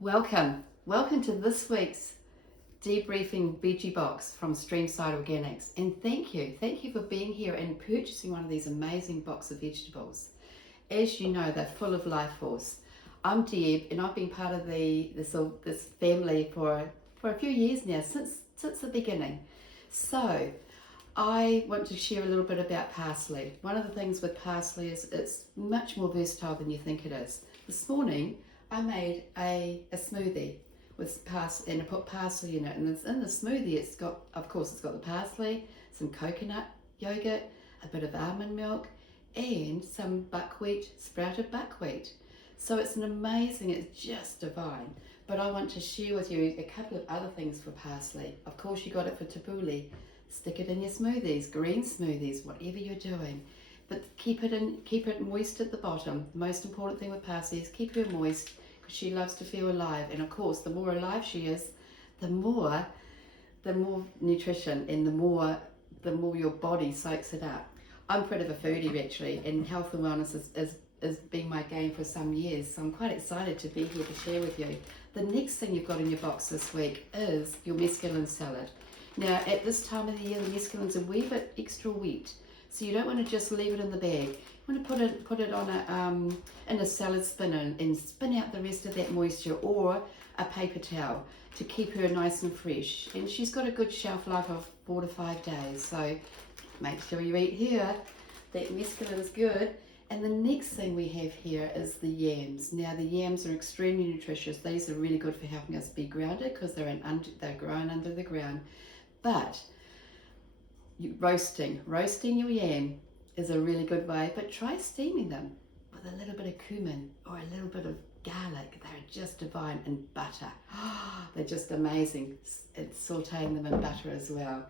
Welcome to this week's debriefing Vege Box from Streamside Organics. And thank you for being here and purchasing one of these amazing box of vegetables. As you know, they're full of life force. I'm Deb, and I've been part of this family for a few years now, since the beginning. So I want to share a little bit about parsley. One of the things with parsley is it's much more versatile than you think it is. This morning I made a smoothie with parsley, and I put parsley in it, and it's in the smoothie. It's got the parsley, some coconut yogurt, a bit of almond milk, and some sprouted buckwheat. So it's it's just divine. But I want to share with you a couple of other things for parsley. Of course, you got it for tabbouleh. Stick it in your smoothies, green smoothies, whatever you're doing. But keep it moist at the bottom. The most important thing with parsley is keep her moist, because she loves to feel alive. And of course, the more alive she is, the more nutrition and the more your body soaks it up. I'm pretty of a foodie actually, and health and wellness has been my game for some years. So I'm quite excited to be here to share with you. The next thing you've got in your box this week is your mesclun salad. Now, at this time of the year, the mesclun's a wee bit extra wet, so you don't want to just leave it in the bag. You want to put it on in a salad spinner and spin out the rest of that moisture, or a paper towel to keep her nice and fresh. And she's got a good shelf life of 4 to 5 days, so make sure you eat here. That mesclun is good. And the next thing we have here is the yams. Now, the yams are extremely nutritious. These are really good for helping us be grounded, because they're grown under the ground. But roasting your yam is a really good way, but try steaming them with a little bit of cumin or a little bit of garlic. They're just divine, and butter. They're just amazing. And sauteing them in butter as well.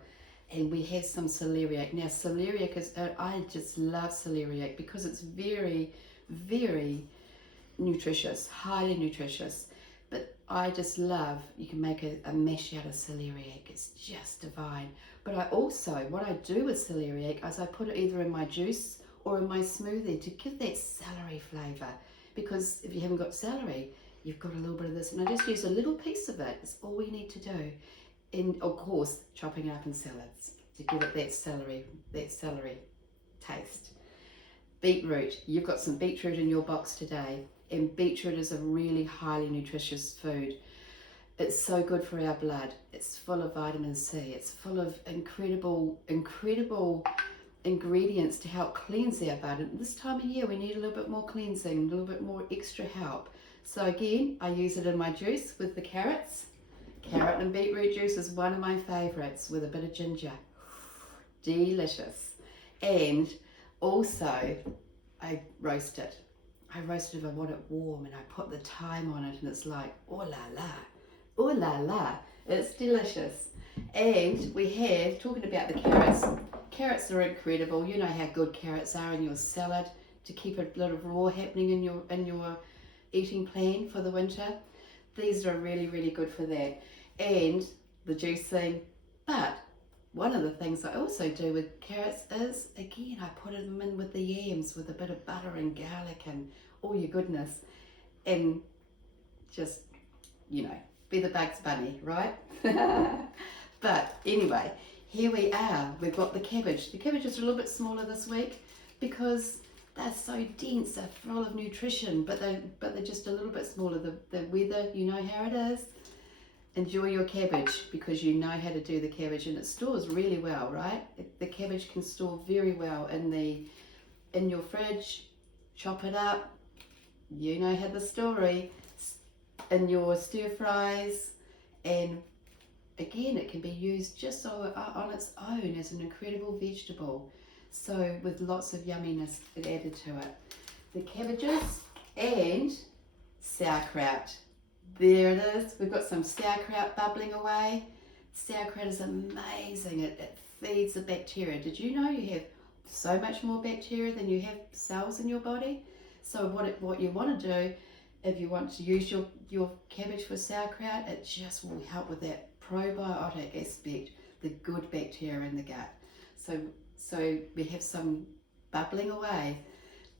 And we have some celeriac. Now, celeriac I just love celeriac because it's very, very nutritious, highly nutritious. But I just love, you can make a mash out of celeriac. It's just divine. But what I do with celeriac is I put it either in my juice or in my smoothie to give that celery flavour. Because if you haven't got celery, you've got a little bit of this. And I just use a little piece of it. It's all we need to do. And of course, chopping it up in salads to give it that celery taste. Beetroot. You've got some beetroot in your box today. And beetroot is a really highly nutritious food. It's so good for our blood. It's full of vitamin C. It's full of incredible ingredients to help cleanse our blood. And this time of year, we need a little bit more cleansing, a little bit more extra help. So again, I use it in my juice with the carrots. Carrot and beetroot juice is one of my favourites, with a bit of ginger. Delicious. And also, I roast it. I want it warm, and I put the thyme on it, and it's like, oh la la, it's delicious. And we have, talking about the carrots are incredible. You know how good carrots are in your salad to keep a little raw happening in your eating plan for the winter. These are really, really good for that. And the juicing. But one of the things I also do with carrots is, again, I put them in with the yams with a bit of butter and garlic and all your goodness. And just, be the Bugs Bunny, right? But anyway, here we are. We've got the cabbage. The cabbage is a little bit smaller this week because they're so dense, they're full of nutrition, but they're just a little bit smaller. The weather, you know how it is. Enjoy your cabbage, because you know how to do the cabbage, and it stores really well, right? The cabbage can store very well in your fridge. Chop it up. You know how the story. In your stir fries, and again, it can be used just on its own as an incredible vegetable. So with lots of yumminess added to it. The cabbages and sauerkraut. There it is. We've got some sauerkraut bubbling away. Sauerkraut is amazing. It feeds the bacteria. Did you know you have so much more bacteria than you have cells in your body? So what you want to do, if you want to use your cabbage for sauerkraut, it just will help with that probiotic aspect, the good bacteria in the gut. So we have some bubbling away,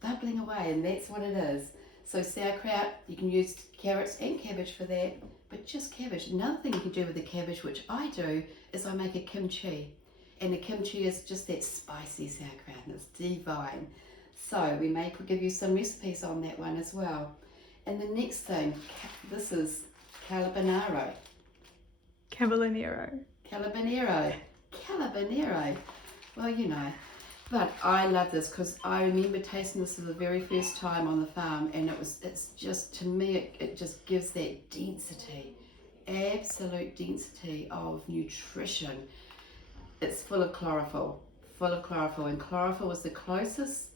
and that's what it is. So sauerkraut, you can use carrots and cabbage for that, but just cabbage. Another thing you can do with the cabbage, which I do, is I make a kimchi. And the kimchi is just that spicy sauerkraut, and it's divine. So we may give you some recipes on that one as well. And the next thing, this is calabanero. Cavallonero. Calabanero. Well, you know. But I love this because I remember tasting this for the very first time on the farm, and it's just, to me, it just gives that density, absolute density of nutrition. It's full of chlorophyll, and chlorophyll is the closest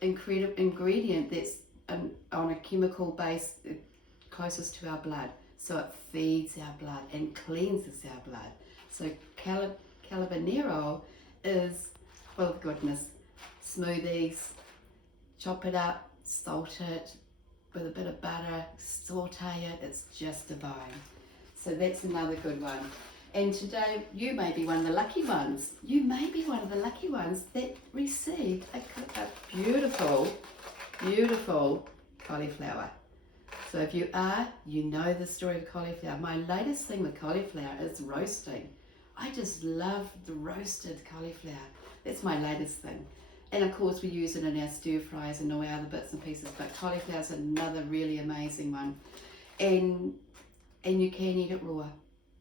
ingredient that's on a chemical base closest to our blood. So it feeds our blood and cleanses our blood. So calabanero is full of goodness. Smoothies, chop it up, salt it with a bit of butter, saute it, it's just divine. So that's another good one. And today you may be one of the lucky ones. You may be one of the lucky ones that received a beautiful, beautiful cauliflower. So if you are, you know the story of cauliflower. My latest thing with cauliflower is roasting. I just love the roasted cauliflower. That's my latest thing. And of course we use it in our stir fries and all our other bits and pieces, but cauliflower is another really amazing one. And you can eat it raw.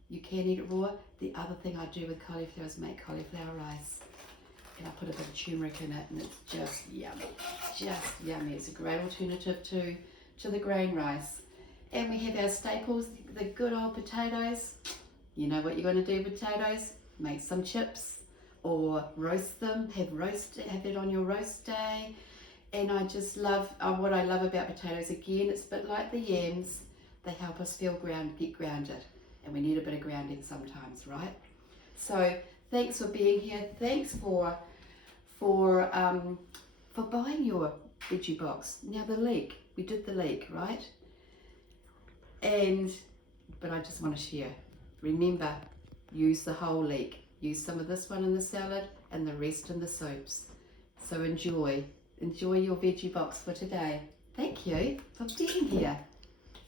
You can eat it raw. The other thing I do with cauliflower is make cauliflower rice. And I put a bit of turmeric in it, and it's just yummy. Just yummy. It's a great alternative to the grain rice. And we have our staples, the good old potatoes. You know what you're going to do with potatoes? Make some chips or roast them. Have it on your roast day. And I just love, what I love about potatoes, again, it's a bit like the yams. They help us get grounded. And we need a bit of grounding sometimes, right? So thanks for being here. Thanks for buying your Vege Box. Now the leek, we did the leek, right? But I just want to share. Remember, use the whole leek. Use some of this one in the salad and the rest in the soups. So enjoy your Vege Box for today. Thank you for being here.